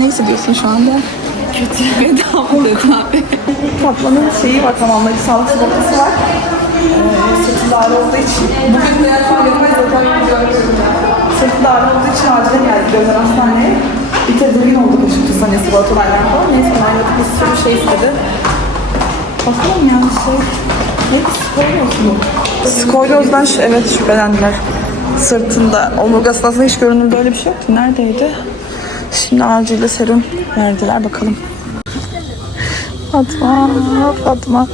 ne hissediyorsun şu anda? Kötü. Dedi abi? Fatma'nın şeyi var tamamlayıcı sağlık sigortası var. Ee, sırtında ağrı olduğu için. Bugün de faaliyetime zaten görüyorum. Sırtında ağrı olduğu için acile geldi Gözler Hastaneye. Bir tedirgin olduk açıkçası hani sigortalardan falan. Neyse ben de bir sürü şey istedi. Bakalım yani şey. Neydi skolyoz mu? Skolyozdan evet şüphelendiler. Sırtında omurgasında aslında hiç görünümde öyle bir şey yoktu. Neredeydi? Şimdi acilde serum verdiler bakalım. Fatma, Fatma.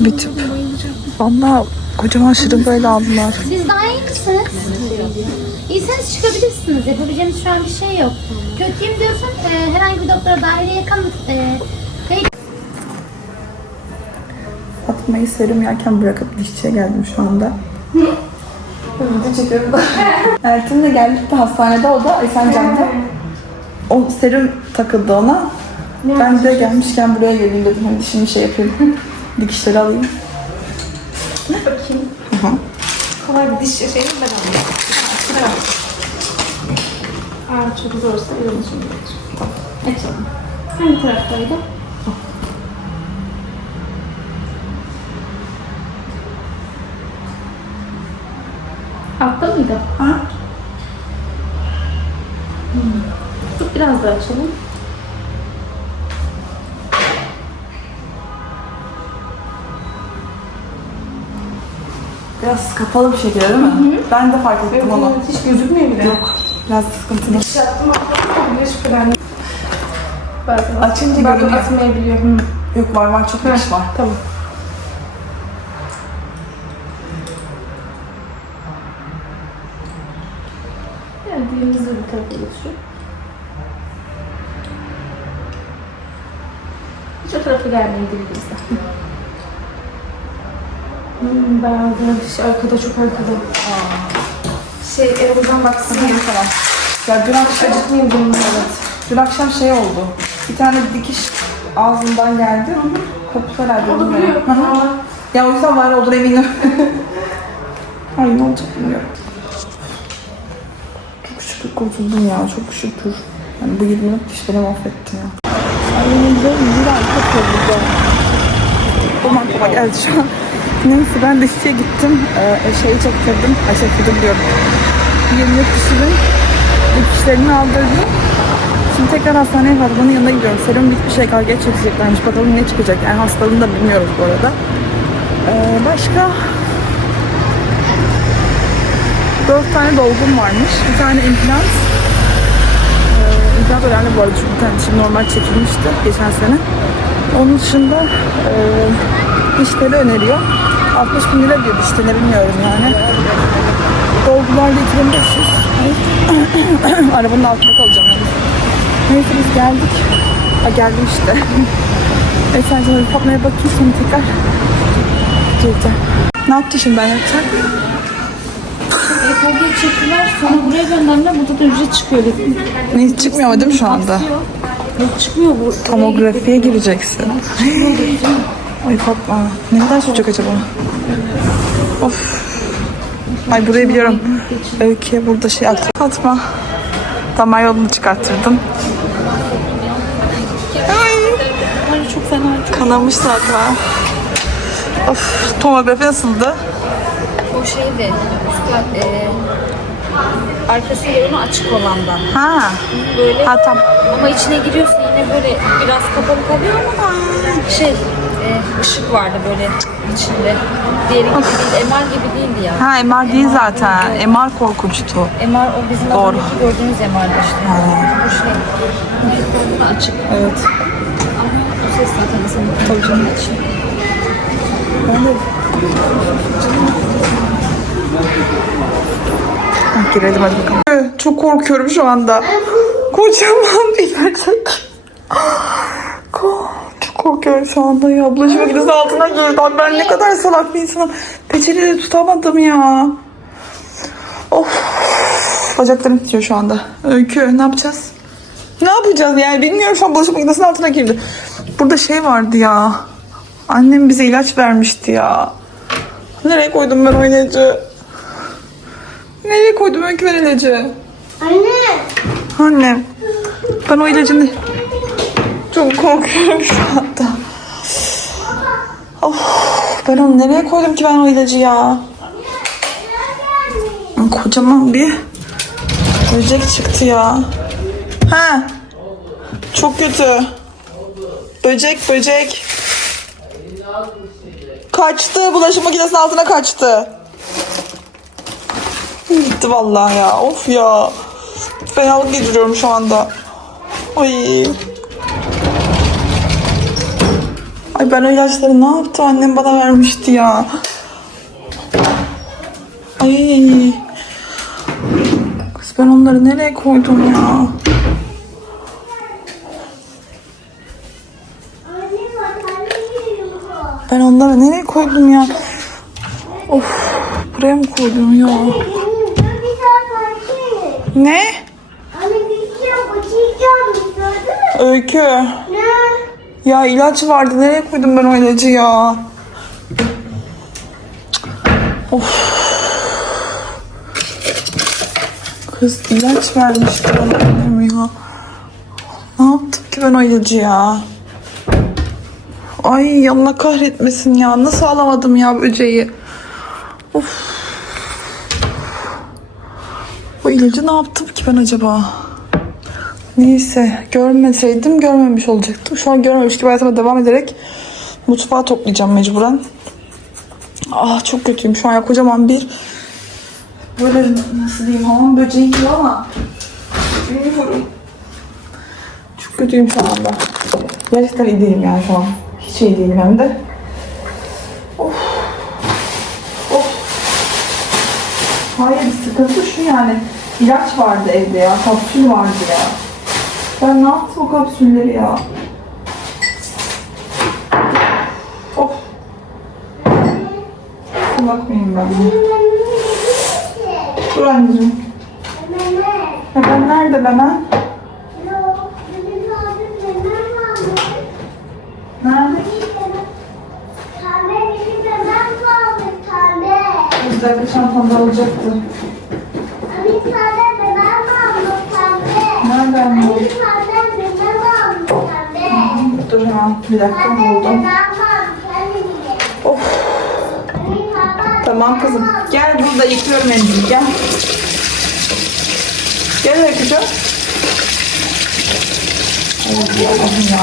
Bir tüp. Valla kocaman şırın böyle aldılar. Siz daha iyi misiniz? İyiseniz çıkabilirsiniz. Yapabileceğimiz şu an bir şey yok. Kötüyüm diyorsan e, herhangi bir doktora daireye yakın e, kayıt Fatma'yı serum yerken bırakıp dişçiye geldim şu anda. Video çekiyorum da. Ertin'le geldik de hastanede o da Esencan'da. O serum takıldı ona. Ben de gelmişken buraya geleyim dedim. Hani dişimi şey yapayım. Dikişleri alayım. Bakayım. Hı hı. Kolay bir diş şeyini ben alayım. Tamam. Aa, çok zorsa yolun şimdi getir. Açalım. Hangi taraftaydı? Altta mıydı? Ha? Hmm. Dur biraz daha açalım. Biraz kapalı bir şekilde değil mi? Ben de fark ettim onu. Hiç gözükmüyor bile. Yok. Biraz sıkıntılı. Diş yaptım ama bir şüphelendim. Bazen Açınca bazen görünüyor. atmayabiliyor. Hı. Yok var var çok diş var. Tamam. Yani dilimizi bir tarafa geçiyor. O tarafa gelmeyin dilimizde. Hmm, bayağı da diş arkada çok arkada. Şey, Erol'dan baksana. Tamam. Ya dün akşam, Acıtmayayım bunu evet. dün akşam şey oldu. Bir tane dikiş ağzından geldi. Koptu herhalde. Olabiliyor. Hı hı. Ya o yüzden var olduğuna eminim. Ay ne olacak bilmiyorum. Çok şükür kurtuldum ya çok şükür. Yani bu 20 yıllık dişleri mahvettim ya. Bir arka kuruldu. O aklıma geldi şu an. Neyse ben dişçiye gittim. Ee, şeyi çektirdim. Ay çektirdim diyorum. 20 kişinin dikişlerini aldırdım. Şimdi tekrar hastaneye Fatma'nın yanına gidiyorum. Serum bitmiş EKG çekeceklermiş. Bakalım ne çıkacak. Yani hastalığını da bilmiyoruz bu arada. Ee, başka dört tane dolgum varmış. Bir tane implant. İmplant önemli bu arada çünkü bir dişim normal çekilmişti geçen sene. Onun dışında e, diş öneriyor. 60 bin lira diyor diş bilmiyorum yani. Dolgular da 2500. Ay, Arabanın altında kalacağım yani. Neyse biz geldik. Ha, geldim işte. Sen şimdi Fatma'ya bakayım sonra tekrar geleceğim. Ne yaptı şimdi ben EKG çektiler, sonra buraya gönderdiler. Burada da ücret çıkıyor. Ne çıkmıyor değil mi şu anda? Yok çıkmıyor bu. Tomografiye gireceksin. Ay Fatma. Ne kadar sürecek acaba? Of. Ay burayı biliyorum. Öykü'ye burada şey attı. Fatma. Damar yolunu çıkarttırdım. Ay çok fena. Kanamış zaten. Of. Tomografi nasıldı? O şeydi, üstad, e, arkası yönü açık olandan. Ha. Böyle Ha tamam. ama içine giriyorsa yine böyle biraz kapalı kalıyor ama şey, e, ışık vardı böyle içinde. Diğeri gibi değil, MR gibi değildi ya. Ha MR değil zaten. MR korkunçtu. MR o bizim Doğru. gördüğümüz MR'da işte. Bu şey, bu da açık. Evet. Bu ses zaten insanın canım için. Ben de... Ah, girelim hadi bakalım. Çok korkuyorum şu anda. Kocaman bir gerçek. Çok korkuyorum şu anda ya. Bulaşık makinesi altına girdi. Ben ne kadar salak bir insanım. Peçeteyi de tutamadım ya. Of. Bacaklarım titriyor şu anda. Öykü ne yapacağız? Ne yapacağız yani bilmiyorum şu an bulaşık makinesinin altına girdi. Burada şey vardı ya. Annem bize ilaç vermişti ya. Nereye koydum ben o ilacı? Nereye koydum Öykü ben ilacı? Anne. Annem. Ben o ilacını çok korkuyorum şu anda. Of, ben onu nereye koydum ki ben o ilacı ya? Kocaman bir böcek çıktı ya. Ha. Çok kötü. Böcek böcek. Kaçtı. Bulaşık makinesinin altına kaçtı. Gitti vallahi ya. Of ya. Fenalık geçiriyorum şu anda. Ay. Ay ben o ilaçları ne yaptım? Annem bana vermişti ya. Ay. Kız ben onları nereye koydum ya? Ben onları nereye koydum ya? Of. Buraya mı koydum ya? Ne? Öykü. Ya ilaç vardı. Nereye koydum ben o ilacı ya? Of. Kız ilaç vermişti bana annem ya. Ne yaptım ki ben o ilacı ya? Ay Allah kahretmesin ya. Nasıl alamadım ya böceği? Of. O ilacı ne yaptım ki ben acaba? Neyse görmeseydim görmemiş olacaktım. Şu an görmemiş gibi hayatıma devam ederek mutfağı toplayacağım mecburen. Ah çok kötüyüm şu an ya kocaman bir böyle nasıl diyeyim hamam böceği gibi ama bilmiyorum. Çok kötüyüm şu anda. Gerçekten iyi değilim yani şu an. Hiç iyi değilim hem de. Of. Of. Hayır sıkıntı şu yani. İlaç vardı evde ya. Kapsül vardı ya. Ben ne yaptım o kapsülleri ya? Of. Kusura bakmayın ben. Dur anneciğim. Hemen nerede hemen? Nerede? Bir dakika çantamda olacaktı. Nerede anne? Dur hemen bir dakika buldum. Of. Tamam kızım. Gel burada yıkıyorum elini gel. Gel Öykücüğüm. Allah'ım yarabbim ya.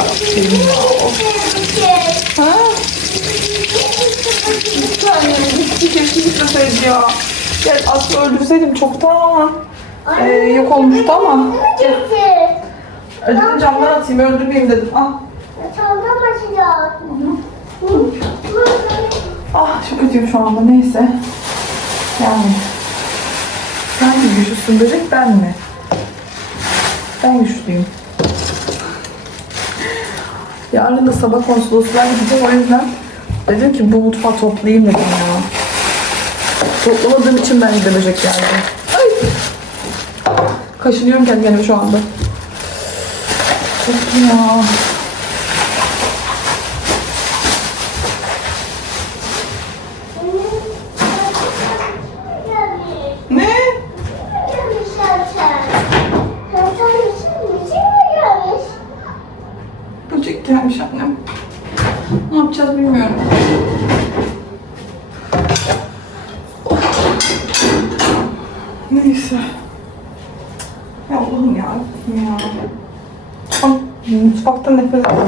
Ha? Lütfen ya. Gitmeseydi ya. Gel Aslı öldürseydim çoktan ee, yok olmuştu ama. Öldüm camdan atayım öldürmeyeyim dedim. Al. Ah çok kötüyüm şu anda neyse. Yani. Sen mi güçlüsün böcek ben mi? Ben güçlüyüm. Yarın da sabah konsolosluğa gideceğim o yüzden dedim ki bu mutfağı toplayayım dedim ya. Toplamadığım için bence de böcek geldi. Ay. Kaşınıyorum kendi kendime şu anda. Çok ya. Böcek gelmiş annem. Ne yapacağız bilmiyorum. Of. Neyse. Ya Allah'ım ya. ya. Ay, mutfaktan nefret ediyorum.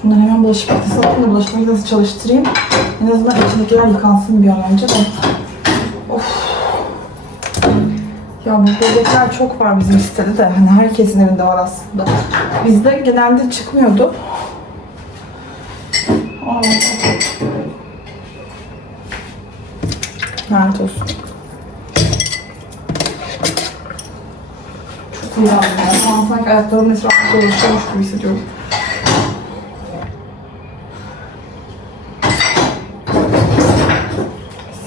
Şundan hemen bulaşık makinesi alayım da bulaşık makinesi çalıştırayım. En azından içindekiler yıkansın bir an önce de. Of. Ya bu böcekler çok var bizim sitede de. Hani herkesin evinde var aslında. Bizde genelde çıkmıyordu. Aa. Lanet olsun. Çok uyandım ya. Şu an sanki ayaklarımın etrafında dolaşıyormuş gibi hissediyorum.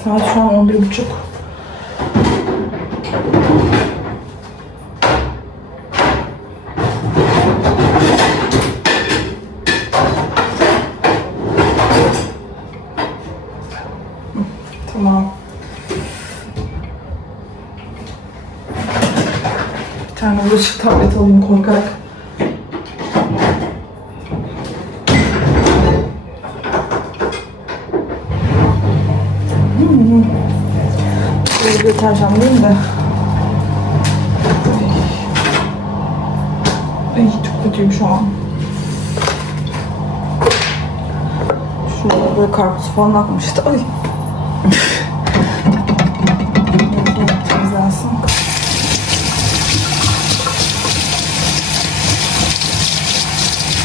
Saat şu an 11.30. Tamam. Bir tane bulaşık tablet alayım korkarak. Hmm. Böyle deterjan değil de. Ay, Ay çok kötüyüm şu an. Şurada böyle karpuz falan akmıştı. Ay.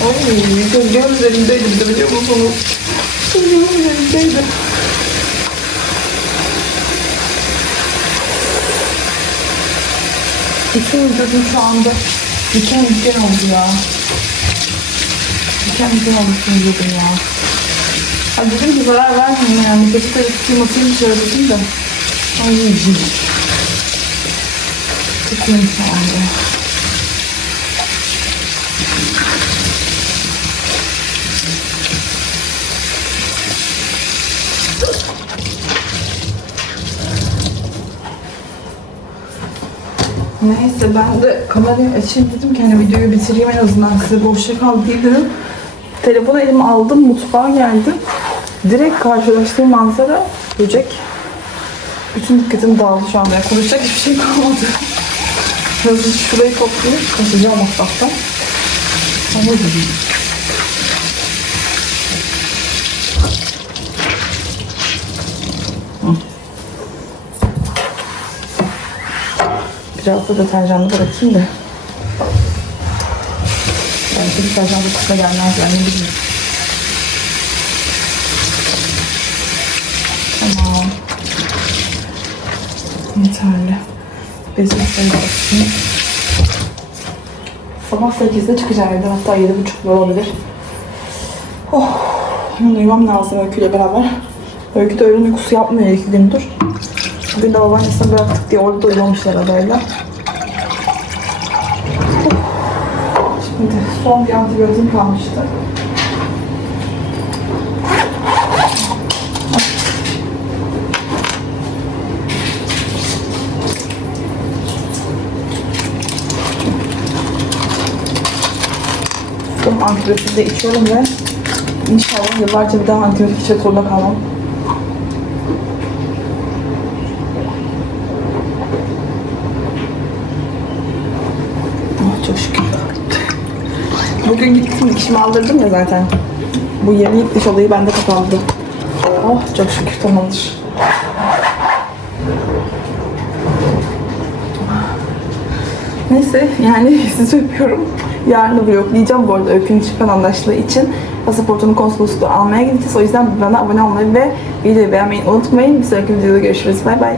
Ay, gözlüğüm üzerindeydi bir de biliyor musunuz? Vücudum şu anda diken diken oldu ya. Diken diken oldu bütün vücudum ya. Ay dedim ki zarar vermeyeyim yani. Peçete tutayım atayım dışarı dedim de. Ay Tutuyorum şu anda. Neyse ben de kamerayı açayım dedim ki hani videoyu bitireyim en azından size boşça kal değil dedim. Telefonu elime aldım mutfağa geldim. Direkt karşılaştığım manzara böcek. Bütün dikkatim dağıldı şu anda. Konuşacak hiçbir şey kalmadı. Hızlı şurayı toplayıp kaçacağım mutfaktan. Ama gideyim. Biraz da deterjanlı bırakayım da. Belki deterjan kısa gelmez yani bileyim. Tamam. Yeterli. Bezin sayı basayım. Sabah 8'de çıkacağım evden hatta 7.30'da olabilir. Oh, hemen uyumam lazım Öykü'yle beraber. Öykü de öğlen uykusu yapmıyor iki gündür. Bugün de babaannesine bıraktık diye orada da uyumamışlar adayla. Şimdi son bir antibiyotiğim kalmıştı. Son antibiyotiği de içiyorum ve inşallah yıllarca bir daha antibiyotik içmek zorunda kalmam. Oh, çok şükür. Bugün gittim dikişimi aldırdım ya zaten. Bu yeni ilk diş olayı bende kapandı. Oh çok şükür tamamdır. Neyse yani sizi öpüyorum. Yarın vloglayacağım bu arada Öykü'nün çıkan anlaştığı için. Pasaportunun konsolosluğu almaya gideceğiz. O yüzden bana abone olmayı ve videoyu beğenmeyi unutmayın. Bir sonraki videoda görüşürüz. Bay bay.